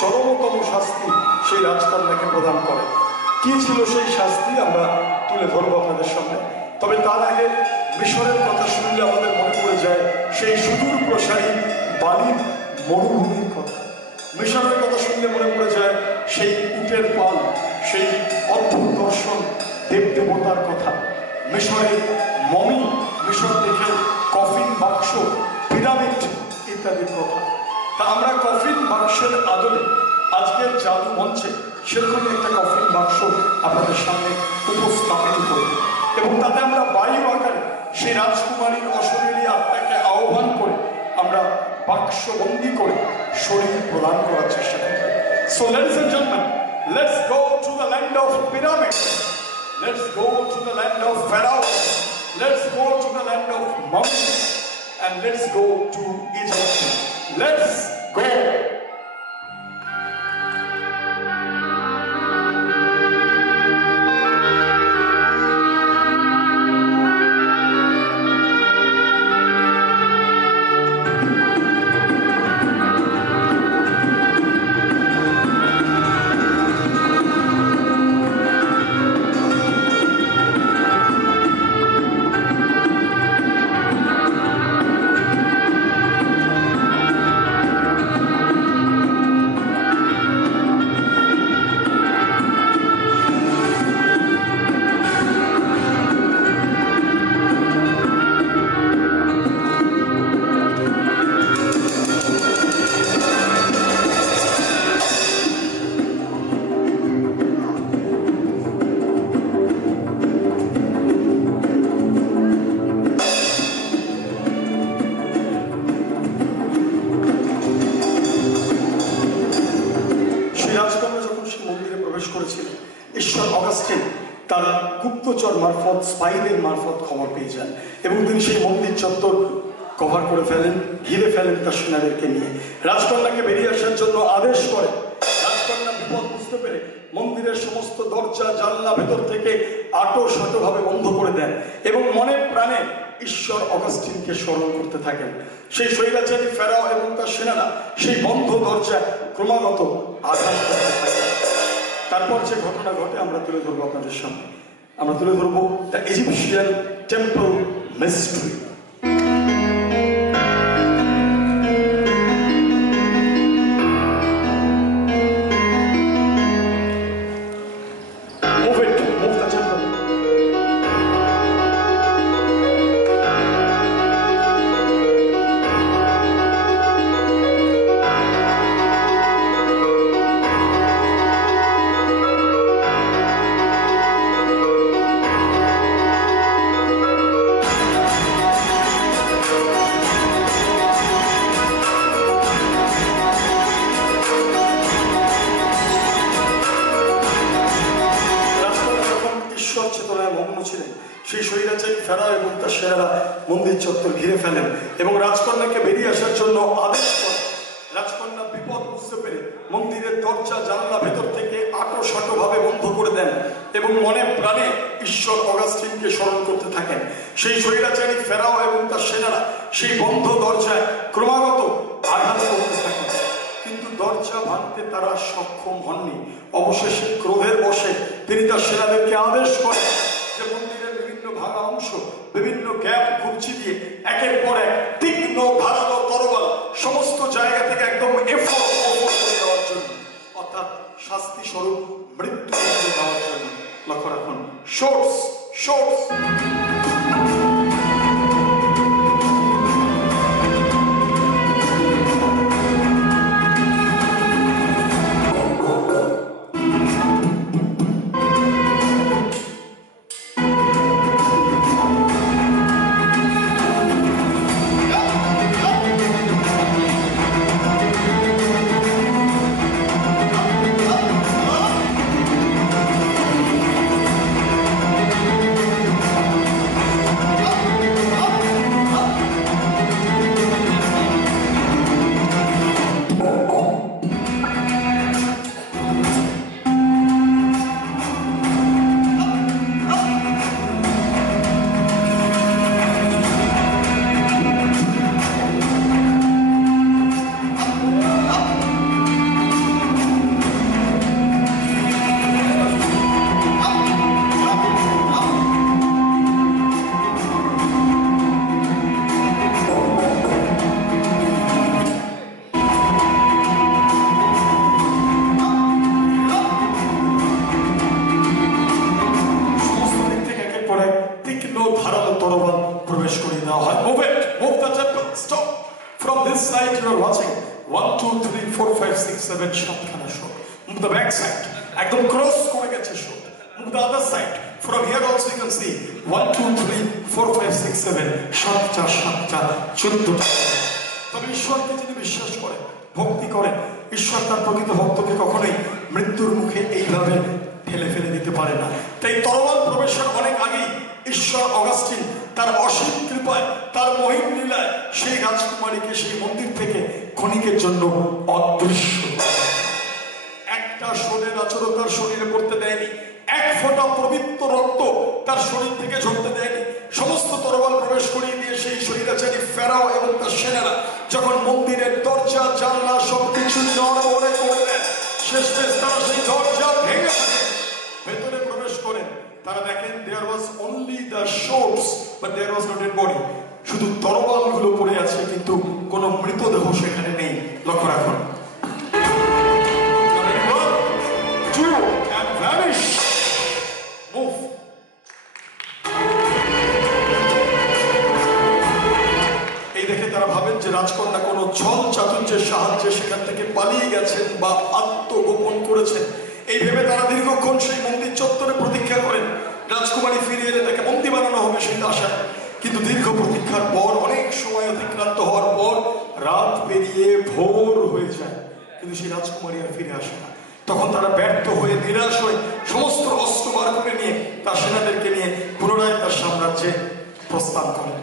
চরমতম শাস্তি সেই রাজকন্যাকে প্রদান করে। কি ছিল সেই শাস্তি আমরা তুলে ধরবো আপনাদের সামনে। তবে তার আগে মিশরের কথা শুনলে আমাদের মনে পড়ে যায় সেই সুদূর প্রসারী বালির মরুভূমির কথা। মিশরের কথা শুনলে মনে পড়ে যায় সেই উটের পাল, সেই অদ্ভুত দর্শন, দেবদেবতার কথা, মিশরের মমি, মিশর থেকে কফিন বাক্স, পিরামিড ইত্যাদির কথা। তা আমরা কফিন বাক্সের আদলে আজকের জাদু মঞ্চে সেরকম একটা কফিন বাক্স আপনাদের সামনে উপস্থাপিত করি এবং তাতে আমরা বায়ু আকারে সেই রাজকুমারীর অশরীরী আত্মাকে আহ্বান করে আমরা বাক্সবন্দি করে শরীর প্রদান করার চেষ্টা করি। So ladies and gentlemen, let's go to the land of pyramids. Let's go to the land of pharaohs. Let's go to the land of mummies. And let's go to Egypt. Let's go. ঈশ্বর Augustine তার গুপ্তচর মারফত, স্পাইদের মারফত খবর পেয়ে যান এবং তিনি সেই মন্দির চত্বর কভার করে ফেলেন, ঘিরে ফেলেন তার সেনাদেরকে নিয়ে। রাজকন্যাকে বেরিয়ে আসার জন্য আদেশ করেন। রাজকন্যা বিপদ বুঝতে পেরে মন্দিরের সমস্ত দরজা জানলা ভেতর থেকে আঁটো-সাঁটোভাবে বন্ধ করে দেন এবং মনে প্রাণে ঈশ্বর অগাস্টিনকে স্মরণ করতে থাকেন। সেই স্বৈরাচারী ফেরাও এবং তার সেনারা সেই বন্ধ দরজা ক্রমাগত আঘাত করতে থাকে। তারপর যে ঘটনা ঘটে আমরা তুলে ধরবো আপনাদের সামনে। আমরা তুলে ধরবো দ্য ইজিপশিয়ান টেম্পল মিস্ট্রি। সেই স্বৈরাচারী ফেরাও এবং তার সেনারা মন্দির চত্বর ঘিরে ফেলেন এবং রাজকন্যাকে বেরিয়ে আসার জন্য আদেশ করেন। রাজকন্যা বিপদ বুঝতে পেরে মন্দিরের দরজা জানলা ভেতর থেকে আঁটো-সাঁটোভাবে বন্ধ করে দেন এবং মনে প্রাণে ঈশ্বর অগাস্টিনকে স্মরণ করতে থাকেন। সেই স্বৈরাচারী ফেরাও এবং তার সেনারা সেই বন্ধ দরজায় ক্রমাগত আঘাত করতে থাকেন, কিন্তু দরজা ভাঙতে তারা সক্ষম হননি। অবশেষে ক্রোধের বশে তিনি তার সেনাদেরকে আদেশ করেন যে মন্দিরের বিভিন্ন ভাঙা অংশ, বিভিন্ন গ্যাপ খুঁজছি দিয়ে একের পর এক তীক্ষ্ণ ধারালো তরোয়াল সমস্ত জায়গা থেকে একদম এফোর্ট করে দেওয়ার জন্য, অর্থাৎ শাস্তি স্বরূপ মৃত্যু দেওয়ার জন্য। লক্ষ্য রাখুন, শর্টস শর্টস। 4 5 6 7 সাতখানা shot move the back side একদম ক্রস করে গেছে shot move the other side from here also you can see 1 2 3 4 5 6 7 সাতটা 14টা তবে ঈশ্বরকে যিনি বিশ্বাস করেন ভক্তি করেন ঈশ্বর তার প্রকৃত ভক্তকে কখনোই মৃত্যুর মুখে এইভাবে ঠেলে ফেলে দিতে পারে না তাই তরোয়াল প্রবেশের অনেক আগেই ঈশ্বর অগাস্টিন তার অসীম কৃপায় তার মহিম লীলায় সেই রাজকুমারীকে সেই মন্দির থেকে ক্ষণিকের জন্য অদৃশ্য একটা শোনের আচরণ তার শরীরে পড়তে দেয়নি এক ফোঁটা পবিত্র রক্ত তার শরীর থেকে ঝরতে দেয়নি সমস্ত তরোয়াল প্রবেশ করিয়ে দিয়ে সেই শরীরাচারী ফেরাও এবং তার সেনারা যখন মন্দিরের দরজা জানলা সবকিছু নড়বড়ে করে দেন শেষমেশ তারা সেই দরজা ভেঙে ভেতরে প্রবেশ করেন তারা দেখেন there was only the swords but there was no dead body শুধু তরোয়ালগুলো পড়ে আছে কিন্তু কোনো মৃতদেহ সেখানে নেই লক্ষ্য রাখুন and vanish move এই দেখে তারা ভাবেন যে রাজকন্যা কোনো ছল চাতুর্যের সাহায্যে সেখান থেকে পালিয়ে গেছেন বা আত্মগোপন করেছেন এই ভেবে তারা দীর্ঘক্ষণ সেই মন্দির চত্বরে প্রতীক্ষা করেন রাজকুমারী ফিরে এলে তাকে বন্দী বানানো হবে সেই আশায় কিন্তু দীর্ঘ প্রতীক্ষার পর অনেক সময় অতিক্রান্ত হওয়ার পর রাত পেরিয়ে ভোর হয়ে যায় কিন্তু সেই রাজকুমারী আর ফিরে আসে না তখন তারা ব্যর্থ হয়ে নিরাশ হয়ে সমস্ত অস্ত্র বার করে নিয়ে তার সেনাদেরকে নিয়ে পুনরায় তার সাম্রাজ্যে প্রস্থান করেন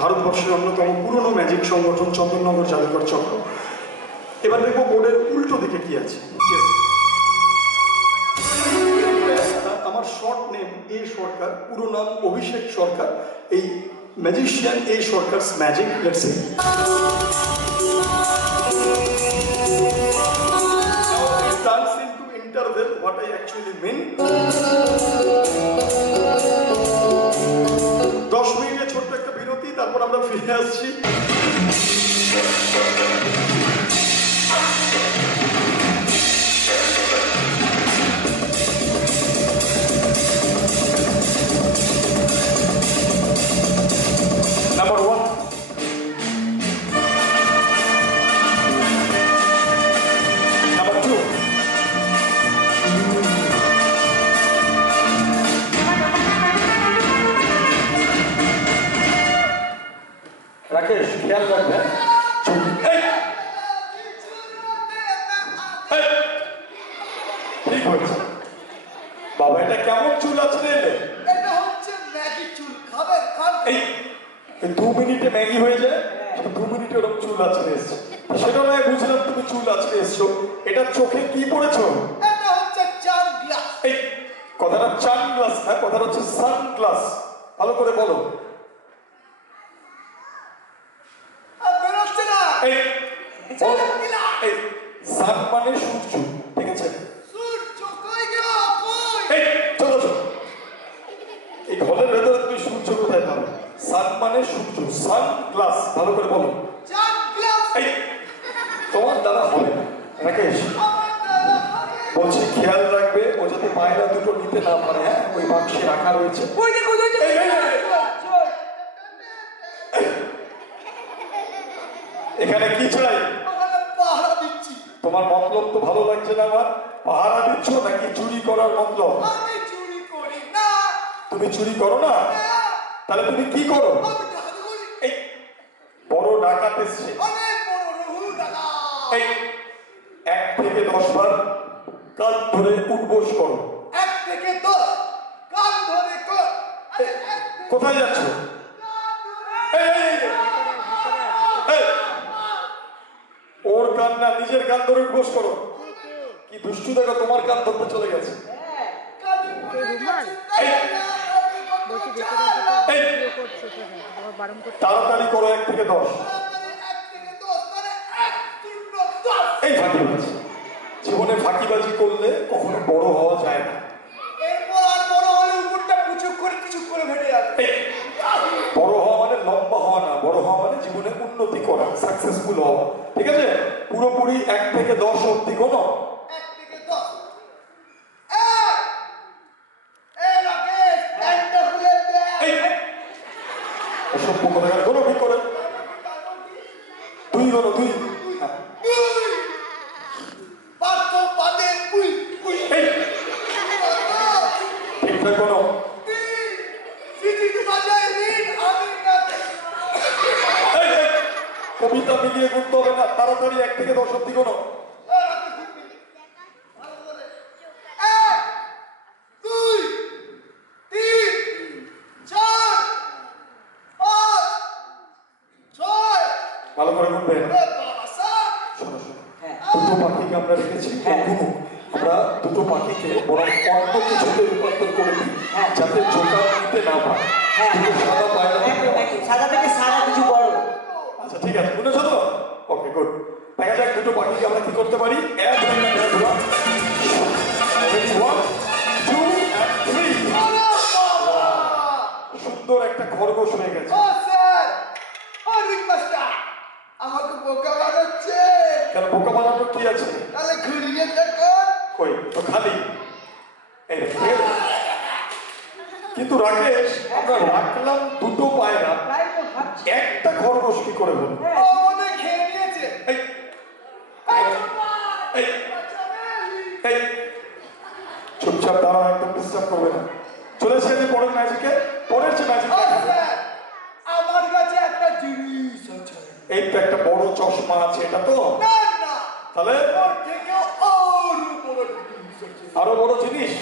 ভারতবর্ষের অন্যতম পুরনো ম্যাজিক সংগঠন চন্দননগর জাদুঘর চক্র এবার দেখবো বোর্ডের উল্টো দিকে কি আছে আমার শর্ট নেম এ সরকার পুরো নাম অভিষেক সরকার এই magician A Sarkar magic let's see turns into interval what I actually mean 10 মিনিটের ছোট্ট একটা বিরতি তারপর আমরা ফিরে আসছি Number 1 Number 2 রাকেশ খেয়াল রাখবে ঠিক হয়েছে বাবা এটা কেমন চুল আছে রে এটা হচ্ছে ম্যাগি চুল খাবেন খান এই 2 মিনিটে ম্যাগি হয়ে যায় 2 মিনিটে ওরকম চুল আছে এসছো সেটা নয় বুঝলাম তুমি চুল আছে এসছো এটা চোখে কি পড়েছো এটা হচ্ছে সানগ্লাস এই কথাটা সানগ্লাস না কথাটা হচ্ছে সানগ্লাস ভালো করে বলো এই সান মানে সূর্য ঠিক আছে সূর্য কই গেল কই এই চলো এই ঘরের ভেতরে তুমি সূর্য কোথায় পাবে সান মানে সূর্য সানগ্লাস ভালো করে বলো সানগ্লাস এই তোমার দ্বারা হবে না রাকেশ আমার দাদা থাকে। বলছি খেয়াল রাখবে ও যাতে পায়রা দুটো নিতে না পারে। হ্যাঁ, ওই বাক্সে রাখা রয়েছে। ওই দেখো ওই এই, এই, এই, এখানে কি চাই? ওখানে পাহারা দিচ্ছি। তোমার মতলব তো ভালো লাগছে না আমার। পাহারা দিচ্ছ নাকি চুরি করার মতলব? আমি চুরি করি না। তুমি চুরি করো না? না, তাহলে তুমি কি করো? আমি ডাকাতি করি। এই বড় ডাকাত এসছে। অনেক বড় রঘু দাদা। এই 1 থেকে 10 বার কান ধরে উঠবোস করো। 1 থেকে 10 কান ধরে কর। আরে 1 থেকে কোথায় যাচ্ছ? কান ধরে। এই, এই, এই, এই, ওর কান না, নিজের কান ধরে উঠবোস করো। কি দুষ্টু দেখো, তোমার কান ধরতে চলে গেছে। কানে পড়ে গেছে। এই, বলছি দেখে দেখে এই, ভিডিও করছে সেখানে তোমার বারণ করতে তাড়াতাড়ি করো 1 থেকে 10। 1 থেকে 10 মানে 1 শূন্য 10। এই ফাঁকিবাজি, জীবনে ফাঁকিবাজি করলে কখনো বড় হওয়া যায় না। এরপর আর বড় হলে উপরটা পুচুক করে ভেটে যাবে। এই, বড় হওয়া মানে লম্বা হওয়া না, বড় হওয়া মানে জীবনে উন্নতি করা, সাকসেসফুল হওয়া। ঠিক আছে, পুরোপুরি 1 থেকে 10 অব্দি কোনো 1 থেকে 10। এই রাকেশ, একটা খুলে দে। এই অসভ্য কথা কোনো ঠিক করে 2 হলো 2। পার্থ পাদে উই উই। এই ঠিকঠাক কোনো সিটি বাজায় রিন আমি না। এই, এই, কবিতা মিলিয়ে গুনতে হবে না, তাড়াতাড়ি 1 থেকে 10 অব্দি কোনো। ভালো করে। 1 2 3 4 5 6। ভালো করে গুনবে। এ বাবা সাহেব। শোনো শোনো, হ্যাঁ। দুটো পাখিকে আমরা রেখেছি। হ্যাঁ। গুনো, আমরা দুটো পাখিকে বরং অন্য কিছুতে রূপান্তর করে দিই, হ্যাঁ। যাতে জোকার নিতে না পারে। হ্যাঁ। দুটো সাদা পায়রা থাকবে। একদম একদম সাদা থেকে সাদা কিছু বড় আচ্ছা ঠিক আছে, বুঝেছো তো? Okay good. দেখা যাক দুটো পাখিকে আমরা কি করতে পারি। 1 2 and 3। আরে বাবা। সুন্দর একটা খরগোশ হয়ে গেছে। ও স্যার, ও রিকমাস্টার, আমাকে বোকা বানাচ্ছে। কেন বোকা বানানোর কি আছে? তাহলে ঘুরিয়ে দেখুন। কই তো খালি এই ঠিক আছে? কিন্তু রাকেশ, আমরা রাখলাম দুটো পায়রা, তাই তো ভাবছি একটা খরগোশ কি করে হলো? ও আমাদের খেয়ে নিয়েছে। এই এই এই চুপচাপ দাঁড়াও, একদম ডিস্টার্ব করবে না। চলেছি আমি পরের ম্যাজিকে। পরের যে ম্যাজিক ও দেখাবো, স্যার, আমার কাছে একটা জিনিস আছে। এই তো একটা বড় চশমা আছে, এটা তো না না, তাহলে ওর থেকেও আরো বড় জিনিস আছে। আরো বড় জিনিস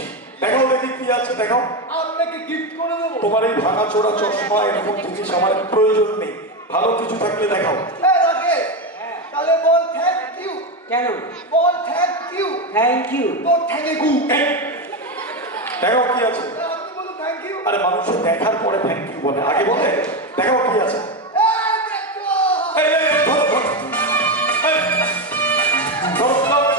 দেখাও, দেখি কি আছে দেখাও। আপনাকে গিফট করে দেবো। তোমার এই ভাঙা চোরা চশমা এরকম জিনিস আমার প্রয়োজন নেই, ভালো কিছু থাকলে দেখাও। হ্যাঁ রাকেশ, তাহলে বল থ্যাংক ইউ। কেন বল থ্যাংক ইউ। থ্যাংক ইউ তোর ঠ্যাঙে গু। এই, দেখাও কি আছে। আপনি বলুন থ্যাংক ইউ। আরে মানুষের দেখার পরে থ্যাংক ইউ বলে, আগে বলে দেখাও কি আছে। এই দেখো। এই, এই, এই, ধরো, ধরো। এই, ধরো, ধরো।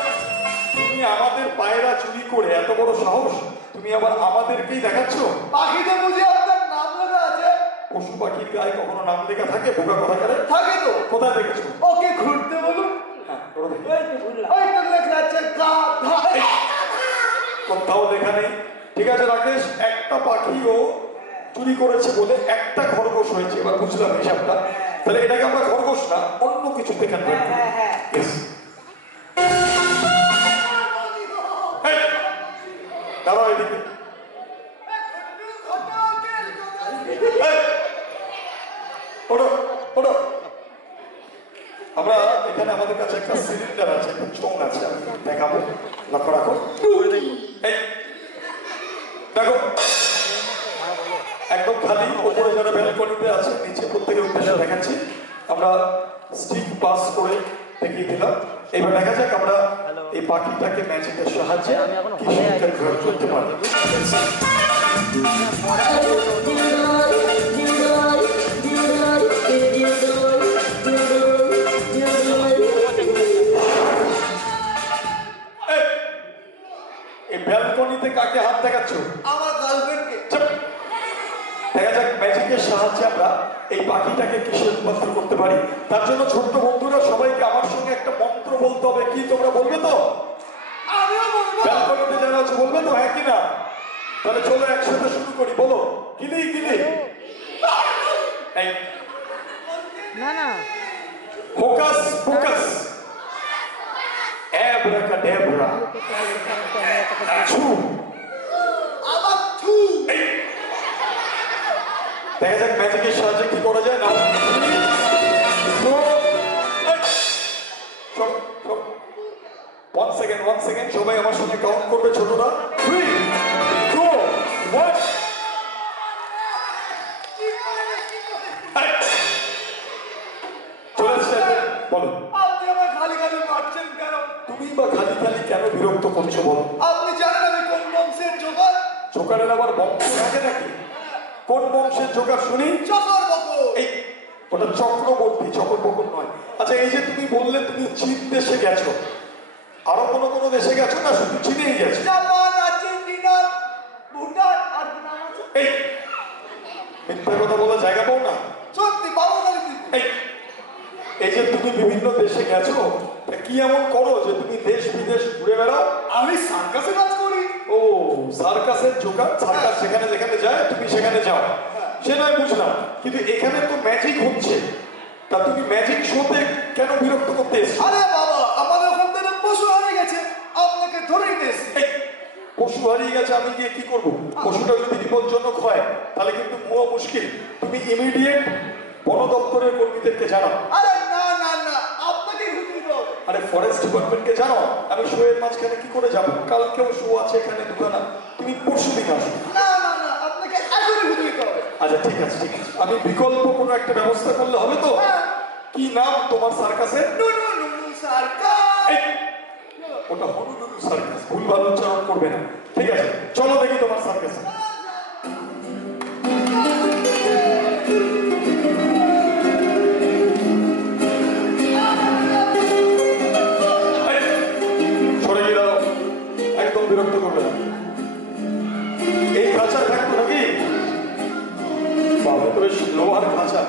তুমি আমাদের পায়রা চুরি করে এত বড় সাহস, তুমি আবার আমাদেরকেই দেখাচ্ছ। পাখিতে বুঝি আপনার নাম লেখা আছে? পশু পাখির গায়ে কখনো নাম লেখা থাকে? বোকা কথা করে থাকে তো। কোথায় দেখেছো? ওকে ঘুরতে বলুন। হ্যাঁ, ধরো দেখি। ওই তো ঘুরলাম ওই তো লেখা আছে গাধা। কোথাও লেখা নেই। ঠিক আছে রাকেশ, একটা পাখিও চুরি করেছে বলে একটা খরগোশ হয়েছে। এবার বুঝলাম হিসাবটা। তাহলে এটাকে আমরা খরগোশ না, অন্য কিছু দেখান। হ্যাঁ হ্যাঁ হ্যাঁ দাঁড়াও এদিকে। এই, ওঠো, ওঠো। আমরা এখানে আমাদের কাছে একটা সিলিন্ডার আছে, একটা চোঙ আছে, আমি দেখাবো, লক্ষ্য রাখো। এই দেখো, একদম খালি, উপরে যারা ব্যালকনিতে আছে, নিচে প্রত্যেকের উদ্দেশ্যে দেখাচ্ছি। আমরা স্টিক পাস করে দেখিয়ে দিলাম। এবার দেখা যাক আমরা এই পাখিটাকে ম্যাজিকের সাহায্যে কি শিক্ষা গ্রহণ করতে পারি। এই ব্যালকনিতে কাকে হাত দেখাচ্ছ? আমার গার্লফ্রেন্ডকে। চুপ। দেখা যাক ম্যাজিকের সাহায্যে আমরা এই পাখিটাকে কিসে রূপান্তর করতে পারি। তার জন্য ছোট্ট বন্ধুরা সবাইকে আমার সঙ্গে একটা মন্ত্র বলতে হবে। কি তোমরা বলবে তো? আমিও বলবো। ব্যালকনিতে যারা আছে বলবে তো, হ্যাঁ কিনা? তাহলে চলো একসাথে শুরু করি। বলো গিলি গিলি। এই না না ফোকাস ফোকাস, অ্যাব্রাকাডাব্রা, ছু। আবার থু। দেখা যাক ম্যাজিকের সাহায্যে কি করা যায়। না ওয়ান সেকেন্ড সবাই আমার সঙ্গে কাউন্ট করবে ছোটরা। 3 2 1। চলে আসছে। বলো আপনি আমার খালি খালি মারছেন কেন? তুমি বা খালি খালি কেন বিরক্ত করছো বলো? আপনি জানেন আমি কোন বংশের জোগাড়? জোকারের আবার বংশ থাকে নাকি? কোন বংশের জোকার শুনি? চকর বকর। এই ওটা চক্রবর্তী, চক্রবর্তী নয়। আচ্ছা এই যে তুমি বললে তুমি চীন দেশে গেছো, আরো কোনো দেশে গেছো না শুধু চীনেই গেছো? জাপান, আর্জেন্টিনা, ভুটান আর কি নাম আছে? এই মিথ্যা কথা বলার জায়গা পাও না। সত্যি বাবু গাড়ি দিন। এই এই যে তুমি বিভিন্ন দেশে গেছো, তা কি এমন করো যে তুমি দেশ বিদেশ ঘুরে বেড়াও? আমি সার্কাসে কাজ করি। ও সার্কাসের জোকার, সার্কাস যেখানে যেখানে যায় তুমি সেখানে যাও, সে নয় বুঝলাম। কিন্তু এখানে তো ম্যাজিক হচ্ছে, তা তুমি ম্যাজিক শোতে কেন বিরক্ত করতে এসছো? আরে বাবা, আমাদের ওখান থেকে পশু হারিয়ে গেছে, আপনাকে ধরেই দিয়েছি। এই পশু হারিয়ে গেছে, আমি গিয়ে কি করবো? পশুটা যদি বিপজ্জনক হয় তাহলে কিন্তু পুরো মুশকিল। তুমি ইমিডিয়েট বন দপ্তরের কর্মীদেরকে জানাও। আরে না না না, আপনাকে ঘুরিয়ে দেবো। আরে ফরেস্ট ডিপার্টমেন্টকে জানাও। আমি শোয়ের মাঝখানে কি করে যাবো? কালকেও শো আছে এখানে দুখানা, তুমি পরশু দিন আসো। না না না, আপনাকে এখনই ঘুরিয়ে দিতে হবে। আচ্ছা ঠিক আছে আমি বিকল্প কোনো একটা ব্যবস্থা করলে হবে তো? হ্যাঁ। কি নাম তোমার সার্কাসের? নুনু নুনু সার্কাস। এই, ওটা হনুলুলু সার্কাস, ভুলভাল উচ্চারণ করবে না। ঠিক আছে চলো দেখি তোমার সার্কাসে। সরে গিয়ে দাও, একদম বিরক্ত করবে না। এই খাঁচা থাকতো নাকি? বাবা তো বেশ লোহার খাঁচা।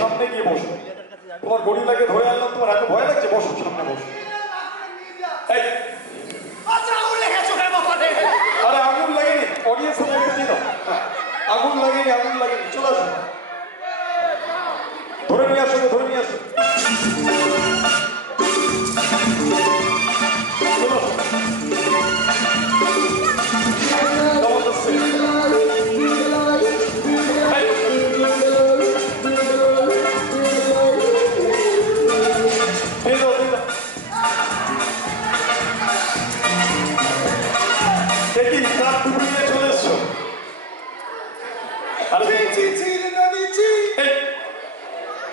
সামনে গিয়ে বসো। তোমার গড়ি লাগে ধরে আনলাম, তোমার এত ভয় লাগছে? বসো, সামনে বসো। এই আচ্ছা, আগুন লেগেছে ওখানে বাবা রে। আরে আগুন লাগেনি, অডিয়েন্সের লাইটটা দিন। আগুন লাগেনি, আগুন লাগেনি, চলে আসো। ধরে নিয়ে আসো, ধরে নিয়ে আসো। চলো কেমন হচ্ছে?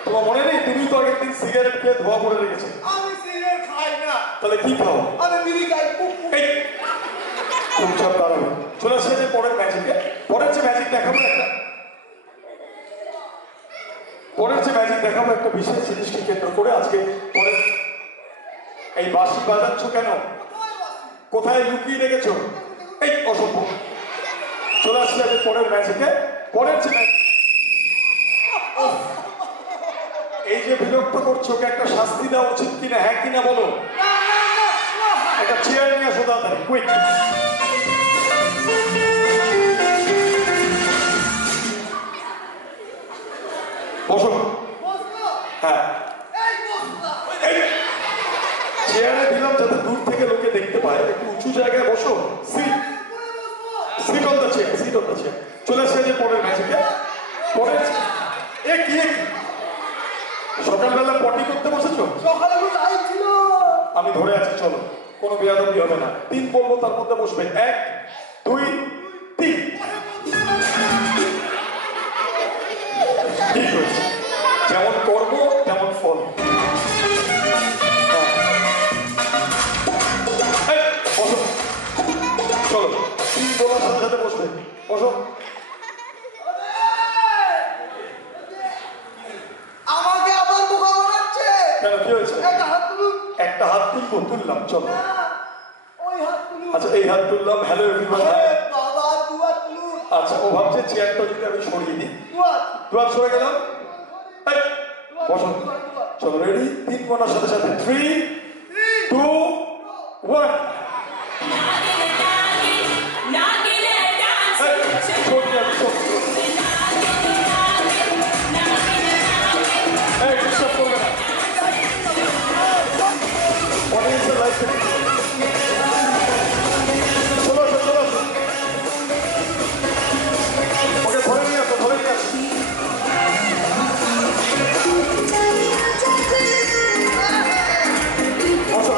তোমার মনে নেই তুমি তো একদিন সিগারেট খেয়ে ধোয়া পড়ে রেখেছো? আমি সিগারেট খাই না। তাহলে কি খাও? আমি বিড়ি খাই। চুপচাপ দাঁড়াবে। চলে আসছে যে পরের ম্যাজিকে। পরের যে ম্যাজিক দেখাবো একটা বিশেষ জিনিসকে কেন্দ্র করে। আজকে পরের এই বাঁশি বাজাচ্ছ কেন? কোথায় লুকিয়ে রেখেছো? এই অসম্ভব। চলে আসছে যে পরের ম্যাজিকে। পরের যে এই যে বিরক্ত করছো, ওকে একটা শাস্তি দেওয়া উচিত কিনা? হ্যাঁ কিনা বলো? একটা চেয়ার নিয়ে আসো তাড়াতাড়ি, কুইক। বসো। বসবো? হ্যাঁ, এই বসলা। চেয়ারে দিলাম যাতে দূর থেকে লোকে দেখতে পায়, একটু উঁচু জায়গায় বসো। সিট উপরে বসবো? Sit on the chair, sit on the chair. চলে আসছে যে পরের ম্যাজিকে, পরের এ কি সকালবেলা পটি করতে বসেছো? সকালে তো তাই ছিল। আমি ধরে আছি, চলো, কোনো বেয়াদবি হবে না। 3 বলবো, তার মধ্যে বসবে। 1 2 3। ঠিক হয়েছে, যেমন কর্ম তেমন ফল। এই, বসো। চলো, 3 বলার সাথে সাথে বসবে। বসো। আমাকে আবার বোকা বানাচ্ছে। কেন, কি হয়েছে? একটা হাত তুলুন। একটা হাত তুলবো, তুললাম, চলো। না, ওই হাত তুলুন। আচ্ছা, এই হাত তুললাম। Hello everyone. আরে বাবা, দু হাত তুলুন। আচ্ছা, ও ভাবছে চেয়ারটা যদি আমি সরিয়ে দিই। দু হাত। 2 হাত সরে গেলাম। এই, বসো। দু হাত, দু হাত। চলো, রেডি? 3 বলার সাথে সাথে 3 2 1। ওকে ধরে নিয়ে আসো, ধরে নিয়ে আসো। বসো।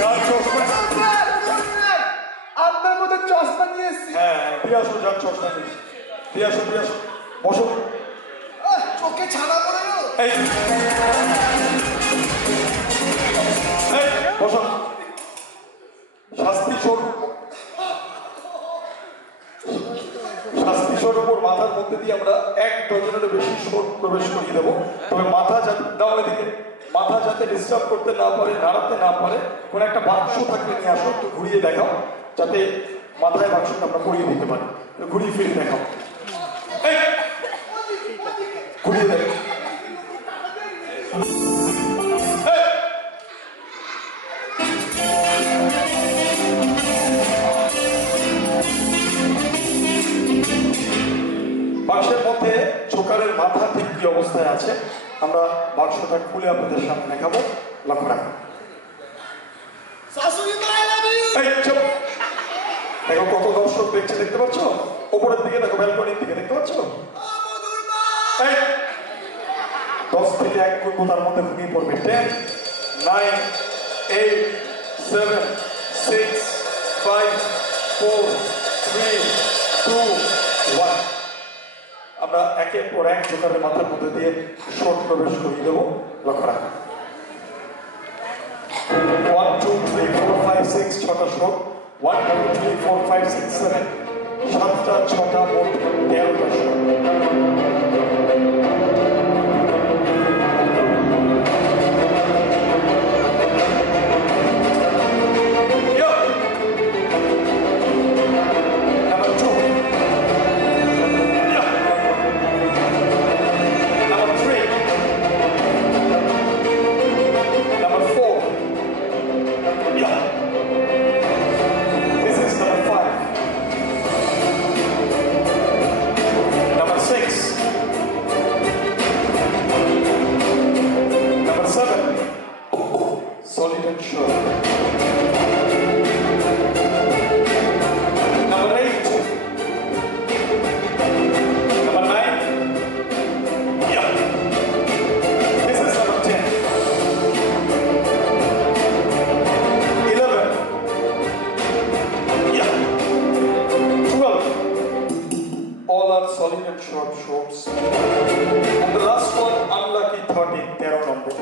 যার চশমা, আপনার মতো চশমা নিয়ে এসছি। হ্যাঁ, দিয়ে আসো, যার চশমা নিয়ে এসো। দিয়ে আসো, দিয়ে আসো। বসো। চোখে ছানা পড়ে গেল। এই, এই, বসো। শাস্তি স্বরূপ ওর মাথার মধ্যে দিয়ে আমরা 1 ডজনেরও বেশি শোট প্রবেশ করিয়ে দেবো। তবে মাথা যাতে দাও এদিকে, মাথা যাতে ডিস্টার্ব করতে না পারে, নাড়াতে না পারে, কোন একটা বাক্স থাকলে নিয়ে আসো, একটু ঘুরিয়ে দেখাও, যাতে মাথায় বাক্সটা আমরা পরিয়ে দিতে পারি। ঘুরিয়ে ফিরে দেখাও। এই, ঘুরিয়ে দেখো। এই, বাক্সের মধ্যে জোকারের মাথা ঠিক কি অবস্থায় আছে আমরা বাক্সটা খুলে আপনাদের সামনে দেখাবো। লক্ষ্য রাখুন। শাশুড়ি মা, I love you। এই, চুপ। দেখো কত দর্শক দেখছে, দেখতে পাচ্ছ? ওপরের দিকে দেখো, ব্যালকনির দিকে দেখতে পাচ্ছ? মধুর মা। এই, 10 থেকে 1 করবো, তার মধ্যে ঘুমিয়ে পড়বে। 10 9 8 7 6 5 4 3 2 1। আমরা একের পর এক জোকারের মাথার মধ্যে দিয়ে শট প্রবেশ করিয়ে দেবো। লক্ষ্য রাখুন। 1 2 3 4 5 6 6টা শট। 1 2 3 4 5 6 7 7টা 6টা মোট 13টা shot. Solid and sure. Number 8. Number 9. Yeah. This is number 10. 11. Yeah. 12. All are solid and short shots. And the last one, unlucky 13, 13 number.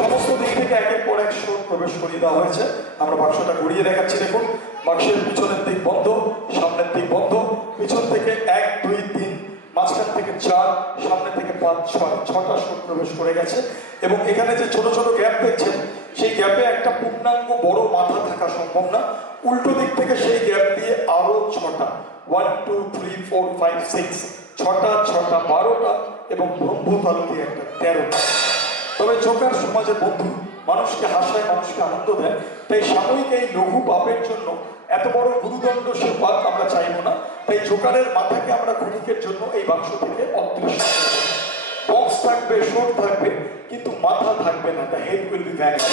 সমস্ত দিক থেকে একের পর এক শট প্রবেশ করিয়ে দেওয়া হয়েছে। আমরা বাক্সটা ঘুরিয়ে দেখাচ্ছি, দেখুন। বাক্সের পিছনের দিক বন্ধ, সামনের দিক বন্ধ। পিছন থেকে 1 2 3, মাঝখান থেকে 4, সামনে থেকে 5 6, 6টা শট প্রবেশ করে গেছে। এবং এখানে যে ছোট ছোট গ্যাপ দেখছেন, সেই গ্যাপে একটা পূর্ণাঙ্গ বড় মাথা থাকা সম্ভব না। উল্টো দিক থেকে সেই গ্যাপ দিয়ে আরো 6টা 1 2 3 4 5 6, 6টা 6টা 12টা এবং ব্রহ্মতালু দিয়ে একটা 13টা। তবে জোকার সমাজের বন্ধু, মানুষকে হাসায়, মানুষকে আনন্দ দেয়। তাই সাময়িক এই লঘু পাপের জন্য এত বড় গুরুদণ্ড সে পাক আমরা চাইবো না। তাই জোকারের মাথাকে আমরা ক্ষণিকের জন্য এই বাক্স থেকে অদৃশ্য করব। বক্স থাকবে, শোট থাকবে, কিন্তু মাথা থাকবে না। The head will be vanish.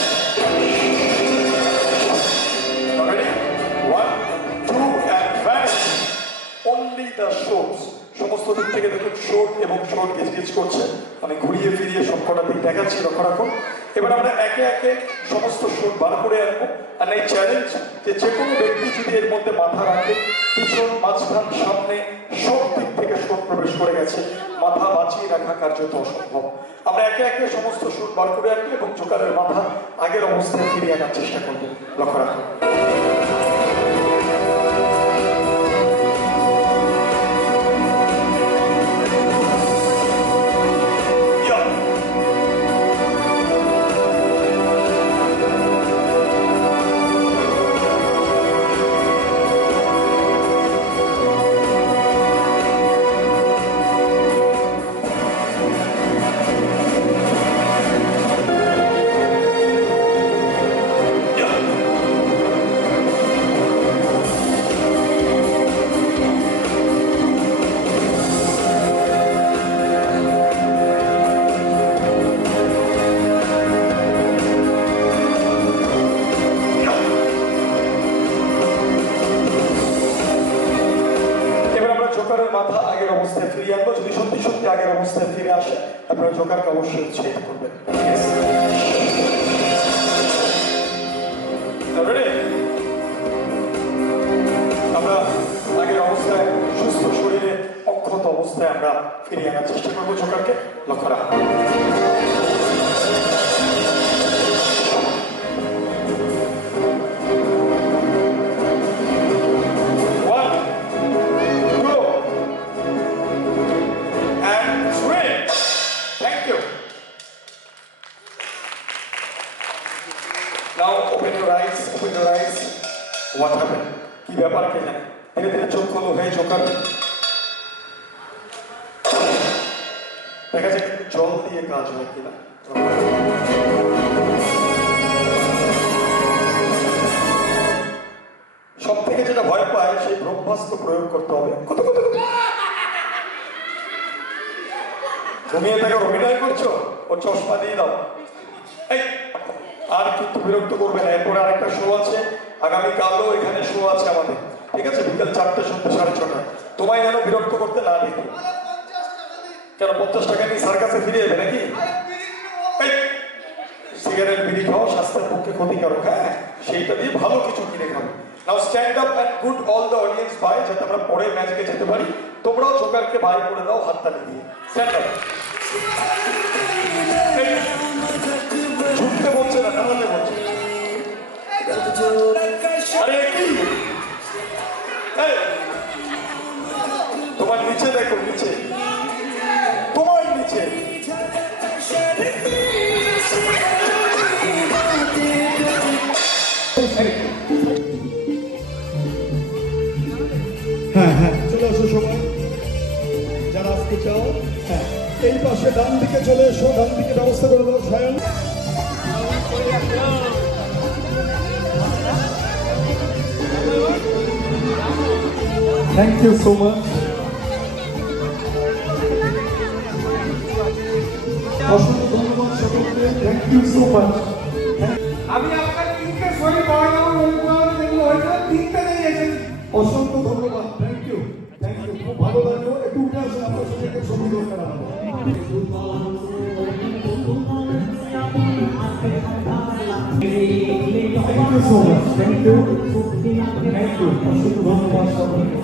One, two, and vanish. Only the shorts. সমস্ত দিক থেকে দেখুন শোট এবং শোট গেজ করছে। আমি ঘুরিয়ে ফিরিয়ে সবকটা দিক দেখাচ্ছি, লক্ষ্য রাখুন। এবার আমরা একে একে সমস্ত শোট বার করে আনবো। আর এই চ্যালেঞ্জ যে কোনো ব্যক্তি যদি এর মধ্যে মাথা রাখে, পিছন, মাঝখান, সামনে সব দিক থেকে শোট প্রবেশ করে গেছে, মাথা বাঁচিয়ে রাখা কার্যত অসম্ভব। আমরা একে একে সমস্ত শোট বার করে আনবো এবং জোকারের মাথা আগের অবস্থায় ফিরিয়ে আনার চেষ্টা করবো, লক্ষ্য রাখুন। মাথা আগের অবস্থায় ফিরিয়ে আনবো। যদি সত্যি সত্যি আগের অবস্থায় ফিরে আসে, আপনারা জোকারকে অবশ্যই উৎসাহিত করবেন। আমরা আগের অবস্থায় সুস্থ শরীরে অক্ষত অবস্থায় আমরা ফিরিয়ে আনার চেষ্টা করবো জোকারকে, লক্ষ্য রাখুন। Now open your eyes, open your eyes. What happened? কি ব্যাপার কে জানে? ধীরে ধীরে চোখ খোলো, হে জোকার। দেখা যাক জল দিয়ে কাজ হয় কিনা। সব থেকে যেটা ভয় পায় সেই ব্রহ্মাস্ত্র প্রয়োগ করতে হবে। ঘুমিয়ে থেকে অভিনয় করছো, ওর চশমা দিয়ে দাও। এই আর কিন্তু বিরক্ত করবে না। এরপরে আরেকটা শো আছে, আগামীকালও এখানে শো আছে আমাদের, ঠিক আছে? বিকাল 4টে, সন্ধ্যে 6:30। তোমায় যেন বিরক্ত করতে না দেখি। কেন 50 টাকা নিয়ে সার্কাসে ফিরে যাবে নাকি? সিগারেট, বিড়ি খাও, স্বাস্থ্যের পক্ষে ক্ষতিকারক। হ্যাঁ, সেইটা দিয়ে ভালো কিছু কিনে খাবে। Now stand up and good all the audience bye, যাতে আমরা পরের ম্যাচকে যেতে পারি। তোমরাও জোকারকে বাই করে দাও হাততালি দিয়ে। Stand up. ঝুঁকতে বলছে না, দাঁড়াতে বলছে। আরে কি তোমার নিচে দেখো, নিচে, তোমার নিচে। হ্যাঁ হ্যাঁ, চলে আসো সবাই যারা আসতে চাও। হ্যাঁ, এই পাশে ডান দিকে চলে এসো, ডান দিকে ব্যবস্থা করে দাও স্বয়ং। Thank you so much. অসংখ্য ধন্যবাদ সকলকে, থ্যাংক ইউ সো মাচ। আমি আপনার 3টে শরীর বানানোর অনুপ্রাণ দেখলো, হয়তো 3টে নিয়ে এসেছি। অসংখ্য ধন্যবাদ, থ্যাংক ইউ, থ্যাংক ইউ। খুব ভালো লাগলো। একটু উঠে আসুন, আপনার সাথে একটা ছবি দরকার আমার। Thank you so much, thank you, thank you. অসংখ্য ধন্যবাদ সকলকে।